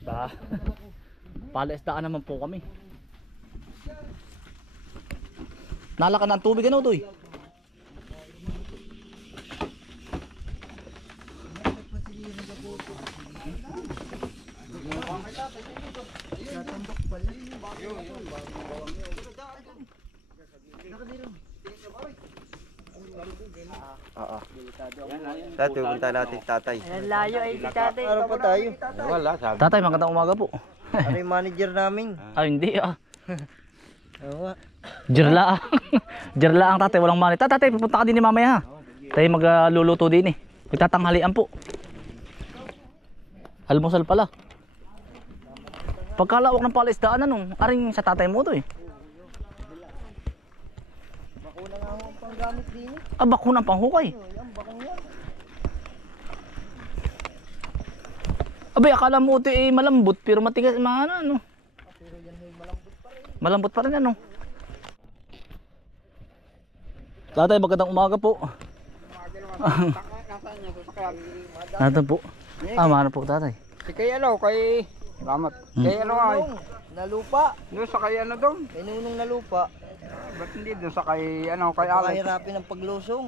Ba, palaisdaan naman po kami. Nalakan na ang tubig ano to eh. Oo. Dati pupunta natin tatay. Layo ay si tatay. Ano pa tayo? Wala, sabi. Tatay, magandang umaga po. Ano yung manager namin? Ah, hindi ah. Oo. Jirla. Jirla ang tatay, walang mani. Tatay, pupunta ka din ni mamaya ha. Tayo magluluto din eh. Magtatanghalian po. Almusal pala. Pagkalawak ng palaisdaan ano, aring sa tatay mo to eh. Bakuna nga ako ang panggamit din eh. Ah, bakuna ang panghukay. Yan, bakang yan. Abay, akala mo ito eh malambot pero matigas mga ano. Pero yan ay malambot pa rin. Malambot pa rin ano. Tatay, magandang umaga po. Nandun po. Ah, maano po tatay. Kay ano, kay... Salamat. Kay ano ay... Na lupa. Doon sa kay ano doon? Kay nunong na lupa. Ba't hindi doon sa kay ano, kay Alex? Pakahirapin ang paglusong.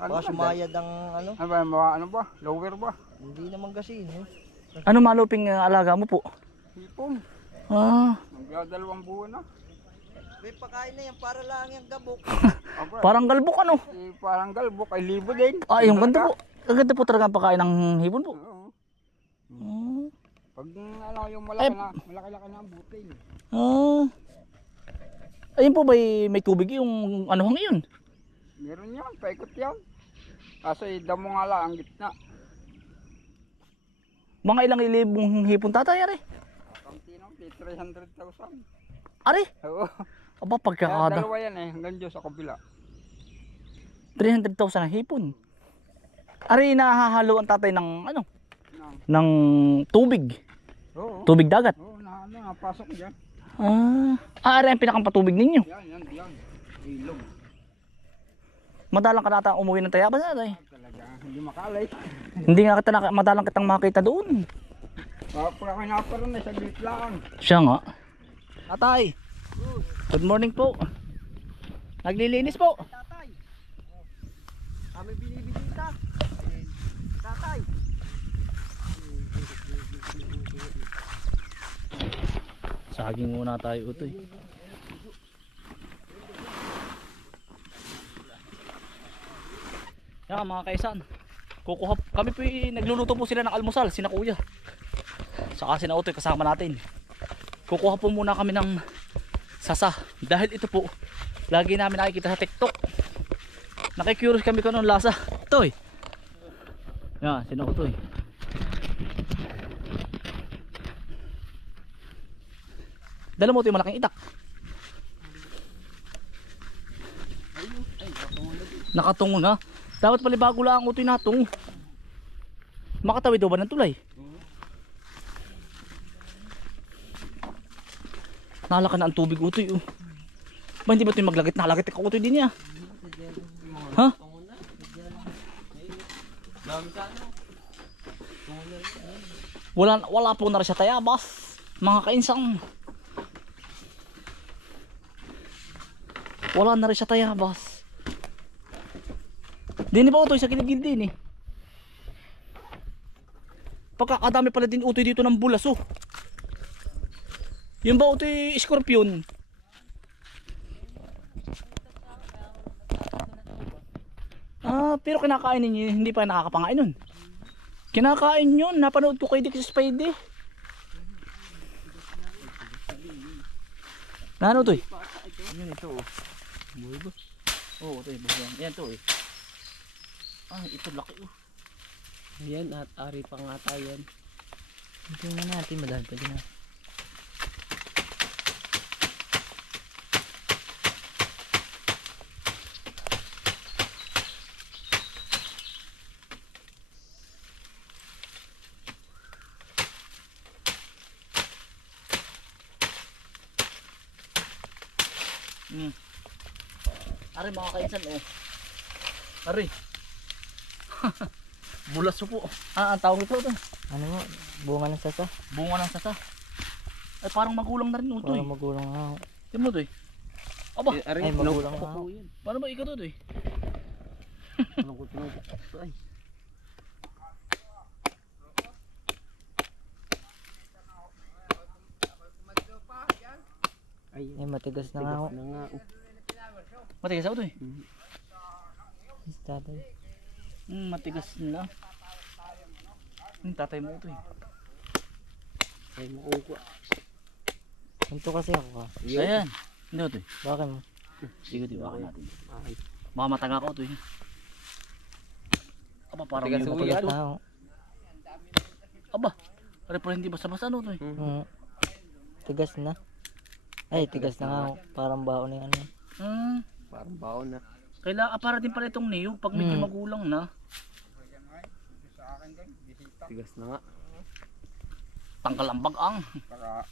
Ano Baka ba? sumayad ang ano. Ano ba, mga ano ba? Lower ba? Hindi naman kasi. Eh. Ano maluping alaga mo po? Hipon. Ah, Magdadalawang buwan na. May pakain na yan para lang yung gabok. Aba, parang galbok ano. parang galbok, ay libo din. Ah, yung ganda po. Ang ganda po talaga ang pagkain ng hipon po. Oo. Ah. Pag ano, yung malaki-laki na ang butil. Ah. Ayun po ba may tubig yung ano hang iyon? Meron yan, paikot yan. Kasi damo nga lang ang gitna. Mga ilang libong hipon tatay ari. Ang tinong, 300,000. Ari? Oo. Aba Kaya pagkakada. dalawa yan eh, hanggang dyan sa kabila. 300,000 ang hipon. Ari nahahalo ang tatay ng ano? Nang. Ng tubig. Oo. Tubig dagat. Oo, napasok dyan. Ari ang pinakampatubig ninyo. Yan. Ilog. Madalang ka nata umuwi ng Tayabas tatay. Talaga, hindi makalay. Hindi nga kita madalang kitang makita doon. Pag ako naparoon sa glit lang. Siya nga. Tatay. Good morning po. Naglilinis po. Tatay. Kami binibisita. Tatay. Saging muna tayo utoy. Yan mga kaisan. Kukuha kami po nagluluto po sila ng almusal, sina kuya. Saka sina utoy kasama natin. Kukuha po muna kami ng sasa dahil ito po lagi namin nakikita sa TikTok. Nakikurious kami kung anong lasa. Ito eh. Yan, sina utoy. Dala mo ito yung malaking itak. Nakatungo na. Dapat pala bago lang ang utoy natungo. Makatawid daw ba ng tulay? Nalaka na ang tubig utoy. Ba hindi ba ito yung maglagit? Nakalagit ako utoy din niya. Ha? Wala po na rin sa Tayabas. Mga kainsang. Wala na rin sa Tayabas. Dini ba utoy sa gilid-gilid din eh. Pagkakadami pala din utoy dito ng bulas oh. Yung ba utoy scorpion? Ah, pero kinakain ninyo, hindi pa nakakapangain nun. Kinakain yun, napanood ko kay Dick sa Spidey. Ano to eh? Yan ito oh. Buhay ba? Oo, ito eh. Yan to eh. Ah, ito laki oh. Ayan, at ari pa nga tayo yan. Tingnan natin, madahil pa din na. Ari mga kainsan oh. Ari. Bulas po. Ah, ang tawag ito. Ano mo? Bunga ng sasa. Bunga ng sasa. Ay parang magulang na rin utoy. Parang magulang nga ako. Tingnan mo utoy. Aba, Ay, magulang nga ako. paano ba ikaw utoy? Ay, matigas na nga ako. Matigas ako utoy. Yes, tatay. Matigas na. Tatay mo utoy. Ay, makukuha. Ito kasi ako ka. Ayan. Hindi utoy. Bakit mo? Sige utoy, baka natin. Baka mataga ko utoy. Aba, parang Matigas na ako. Aba, pero hindi basta-basta ano utoy. Tigas na. Ay, tigas na nga ako. Parang baon na yan. Parang baon na. Kailangan para din pala itong niyog pag medyo magulang na. Tigas na nga. Tanggal ang bagang. Para,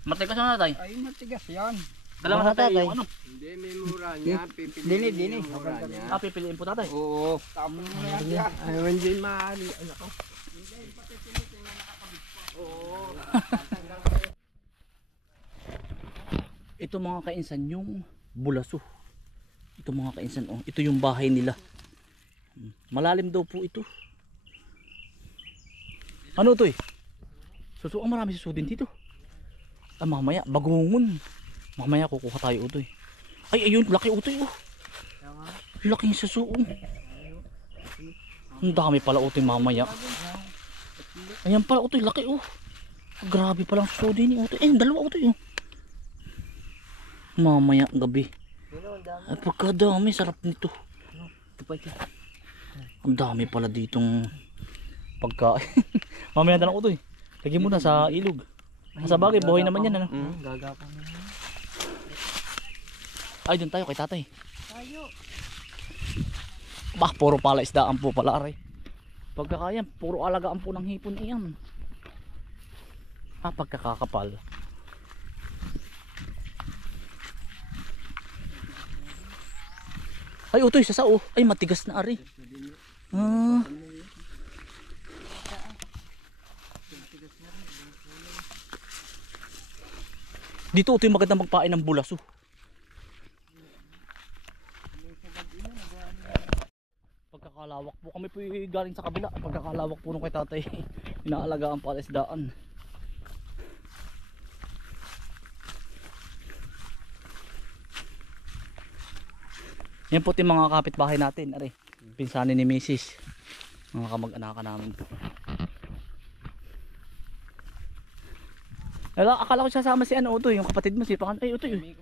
Matigas na tatay. ay matigas yan. Dalawa na tayo yung ano. Hindi, may mura niya. Pipiliin dini. Mura niya. Pipiliin po tatay. Oo. Tapos mo na yan. Ay, hindi maaari. Ano ko? Ito mga kainsan yung bulaso. Ito mga kainsan, oh. Ito yung bahay nila. Malalim daw po ito. Ano to eh? Suso, marami suso din dito. Mamaya, bagungon. Mamaya kukuha tayo utoy. Ay, ayun, laki utoy oh. Laking suso oh. Ang dami pala utoy mamaya. Ayan pala utoy, laki oh. Grabe palang suso din utoy. Eh, dalawa utoy oh. Mamaya gabi. Ay, pagkadami, sarap nito. Ang dami pala ditong pagkain. Mamaya na lang utoy. Lagyan mo na sa ilog. Sa bagay, buhay naman yan ano. Gagapang na yan. Ay, dun tayo kay tatay. Bah, puro pala isdaan po pala aray. Pagkakayan, puro alagaan po ng hipon iyan. Pagkakakapal. Ay, utoy, sasao. Ay, matigas na ari. Dito utoy magandang magpain ng bulaso. Pagkakalawak po kami po galing sa kabila. Pagkakalawak po nung kay tatay. Inaalagaan pa isdaan. Yan po yung mga kapitbahay natin. Ari, pinsanin ni Mrs. Mga kamag-anakan namin po. Akala ko sasama si ano Utoy, yung kapatid mo si Pakan. Ay Utoy.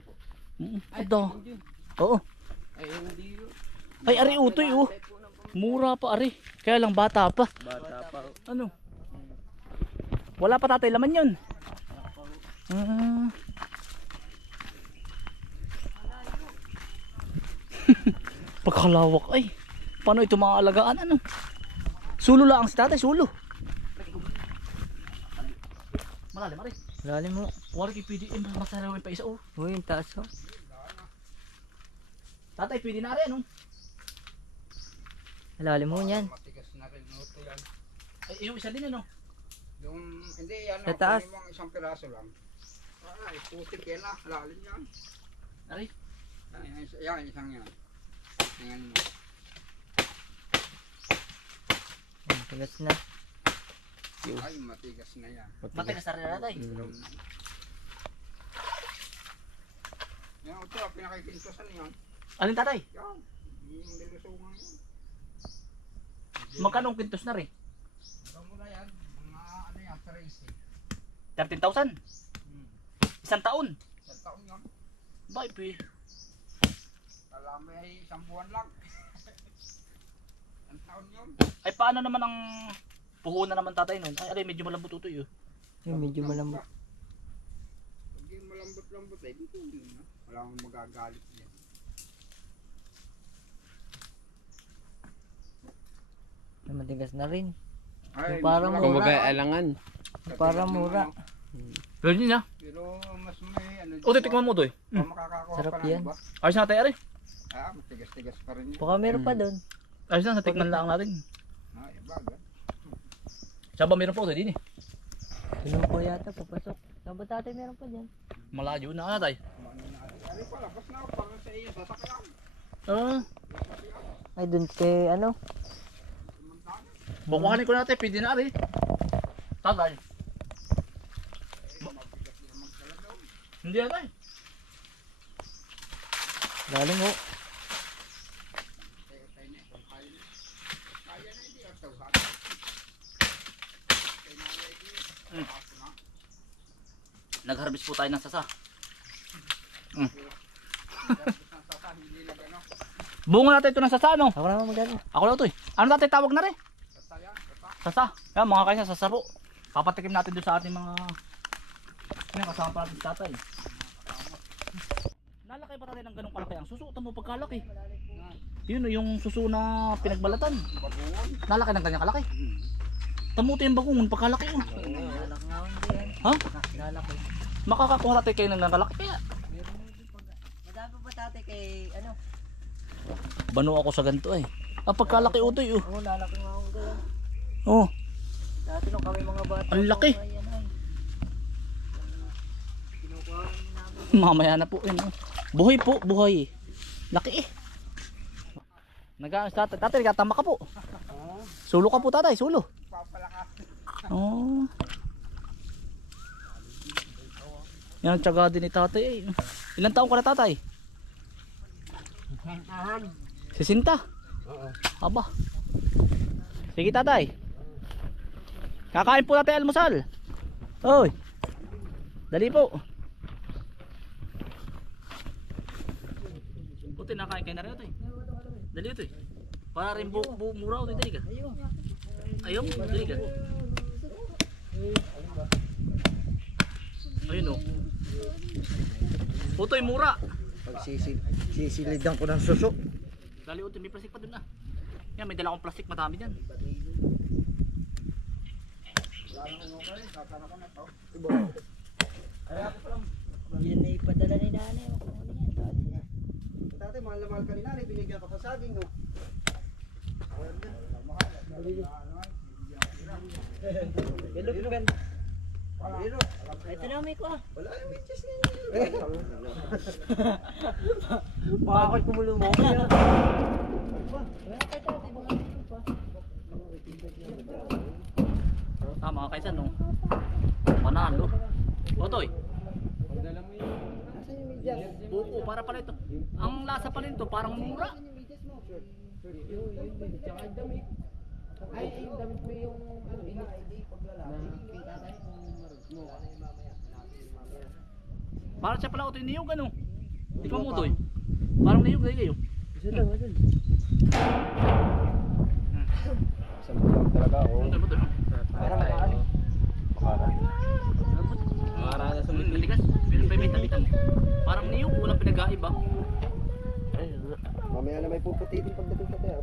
Ado. Oo. Ay ari Utoy oh. Mura pa ari. Kaya lang bata pa. Bata pa. Ano? Wala pa tatay laman 'yon. Pagkalawak ay. Paano ito mga alagaan ano? Sulo lang si tatay, sulo. Malalim ari. Lalim mo. Wala kay PDM masarawin pa isa oh. Uy, yung taas oh. Tatay pwede na rin oh. Lalim mo yan. Matigas na rin ito yan. Ay yung isa din ano. Yung, hindi yan. Sa taas. Kunin mo ang isang piraso lang. Ay, putik yan ah. Lalim yan. Ari. Yan, isang yan. Tingnan mo. Matigas na. Ay, matigas na yan. Matigas na rin na tatay. Yan, ito, pinakipintosan yan. Alin tatay? Yan, yung nilusungan yan. Magkano ang pintos na rin? Ito mo na yan, mga ano yan, 13,000? 13. Isang taon? Isang taon yan. Bye pi. Alam mo ay isang buwan lang. Isang taon yun. Ay paano naman ang puhunan naman tatay nun? Ay medyo malambot utoy oh. Yung medyo malambot. Pag yung malambot-lambot ay dito yun. Wala akong magagalit yan. Matigas na rin. Ay, Parang mura. mura. alangan. Parang mura. Pwede niya. Pero mas may ano. Utoy tikman mo utoy. Makakakuha Sarap pa ng yan. iba. Ayos na tatay ari. Matigas-tigas pa rin yun. Baka meron pa doon. Ayos na, sa tikman lang natin. Iba. Siya ba meron po ito din eh? Tulong po yata, papasok. Saan ba tatay meron pa dyan? Malayo na tatay. Ari pa, labas na ako para sa iyo, sasakyan. Ah, Ay, dun kay ano? bukuhanin ko natin, pwede na rin. Tatay. Hindi tatay. Galing ho. Nag-harvest po tayo ng sasa. Bunga natin ito ng sasa, ano? Ako naman magdala. Ako lang ito eh. Ano natin tawag na rin? Sasa. Yan mga kaysa, sasa po. Papatikim natin doon sa ating mga... Yan, kasama pa natin si tatay. Nalakay pa tayo ng ganong kalaki. Ang suso, tamo pagkalaki. Yun yung suso na pinagbalatan. Nalakay ng ganyang kalaki. Tamo ito yung bagungon, pagkalaki. Oh. Nalak nga ako din. Ha? Nalak ko. Makakakuha natin kayo ng kalaki. Kaya, Madami pa tatay kay ano? bano ako sa ganito eh. Ah, pagkalaki utoy oh. Oo, nalak nga ako din. Oh, Dati nung kami mga bata. ang laki. Ayan ay. Kinukuha namin. Mamaya na po yun. Oh. Buhay po, buhay. Laki eh. Tatay, tatay, nagtatama ka po. Sulo ka po tatay, sulo. Oh. Yan ang tiyaga din ni tatay eh. Ilang taon ka na tatay? 60? Aba. Sige tatay. Kakain po natin almusal. Oy. Dali po. Puti nakain kayo na rin ito eh. Dali ito eh. Para rin mura ito dali ka. Ayun, dali ka. Ayun oh. Putoy mura. Pag sisilidan ko ng suso. Dali ito, may plastic pa dun ah. Yan, may dala akong plastic, madami dyan. Yan na ipadala ni nanay. Dati mahal na mahal ka ni nanay, binigyan ka pa saging no. Pero, Ito na may ko. wala yung witches niya. Bakit kumulong mo? Tama kaysa no. Panalo. Otoy. Buko para pala ito. Ang lasa pa rin ito parang mura. Parang siya pala ito yung niyog ano. Ikaw mo Toy. Parang niyog kayo. Isa lang, isa. Isang bulang talaga oh. Ano ba ito? Parang makaan. Marana sa matigas. Pero may tabitan. Parang niyog, walang pinag-aiba. Mamaya na may puputitin pagdating sa tayo.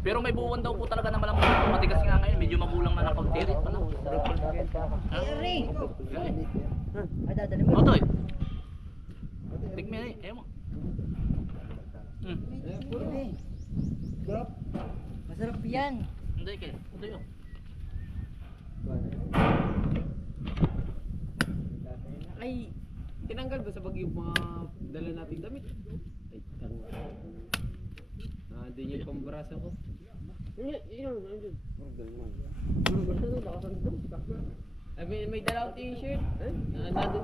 Pero may buwan daw po talaga na malang matigas nga ngayon. Medyo magulang na nakaptirit pa na. Eri! Ay, dadali mo. Otoy. Tikmi na eh. Ayaw mo. Masarap yan. Hindi kayo. Otoy oh. Ay, tinanggal ba sa bagyo yung mga dala nating damit? Ay, tanga. Din yung pambarasa ko. Yun, andun. Ay, may dala akong t-shirt. Nandun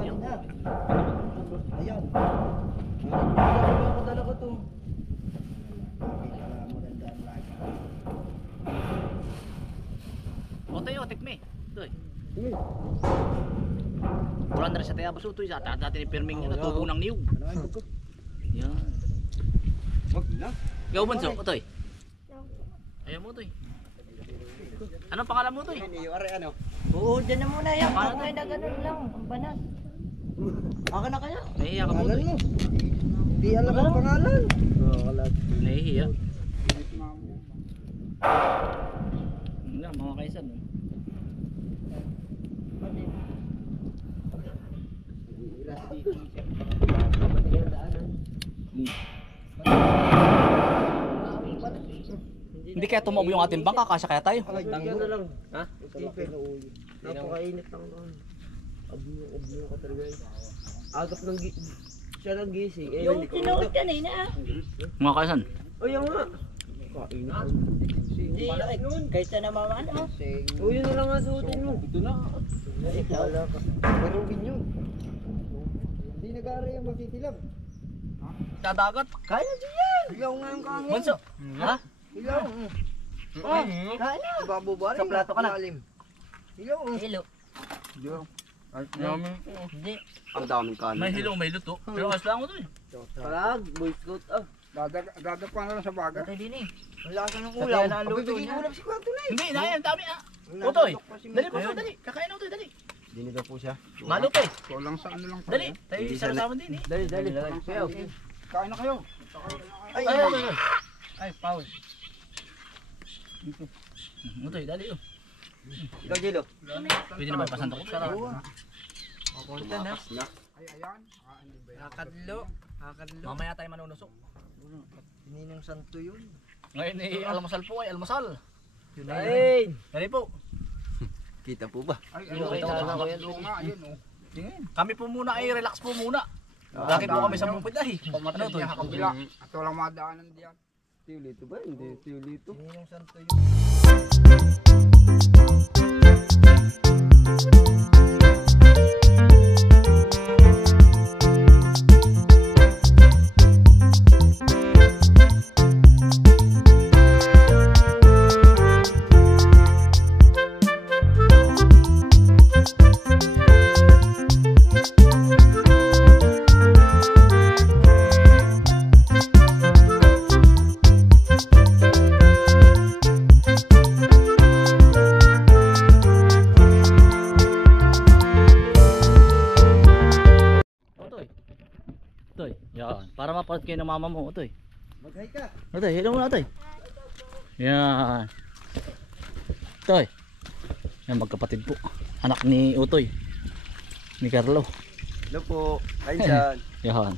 din. Ayan. Dala ko to. Otoy oh, tikmi. Otoy. Wala na rin sa tayabas utoy. Sa dati ni Pirming tubo ng niyog. Yan. Wag na. Ikaw bunso, Otoy. Ayaw mo Otoy. Anong pangalan mo Otoy? Ano? Oo, dyan na muna yan. Paano? Pagkay na ganun lang. Ang banas. Aka na kaya? Nahihiya ka po Pangalan Otoy. mo. Hindi alam ang pangalan. Nahihiya. Yan mga kaisan. Hindi kaya tumaob yung ating bangka, kasya kaya tayo. Bigyan na lang. Ha? Napakainit lang doon. Abno ka talaga eh. Agap ng siya ng gising. Eh, Yung tinuod kanina. Mga kaisan. oh, yan nga. Kainit. Hindi, kahit na naman ano. Oh, yun na lang nga suotin mo. Ito na. Wala ka. Marubin yun. Hindi nag-aaral yung magtitilab. Dadagat. Kaya din yan. Ilaw nga yung kangin. Bunso. Ha? Ilaw. Oh, kaya na. Babubari. Sa plato ka na. Ilaw. Hello. Hindi. Ang daming kanin. May hilo, may luto. Pero as lang ito eh. Palag, boy scout ah. Dadag pa na lang sa baga. Patay din eh. Ang lasa ng ulam. Pabibigyan ng ulam si Kwanto na eh. Hindi, dahil ang dami ah. Utoy. Dali po dali. Kakain Utoy, dali. Dinigaw po siya. Malutoy. So lang sa ano lang pa. Dali. Tayo sama-sama din eh. Dali. Sayaw. Kain na kayo. Ay, Ay, Paul. Utoy, dali oh. Ikaw, Jelo. Pwede na ba ipasanta ko? Sarap. Papunta na. Ay, ayan. Nakadlo. Mamaya tayo manunusok. Pininong santo yun. Ngayon eh, almusal po ay almusal. Ay! Dali po. Kita po ba? Ay, Yung kita na ko yan. Oo nga, ayun oh. Kami po muna ay relax po muna. Lagi po kami sa bukid ay. Ano to? Niya kabila. At walang madaanan diyan. Tiulito ba? Hindi, tiulito. Pininong santo yun. Utoy, yan. Para mapanood kayo ng mama mo, Utoy. Mag-hi ka. Utoy, hello muna, Utoy. Yan. Utoy. Yan, magkapatid po. Anak ni Utoy. Ni Carlo. Hello po. Kain dyan. Yan.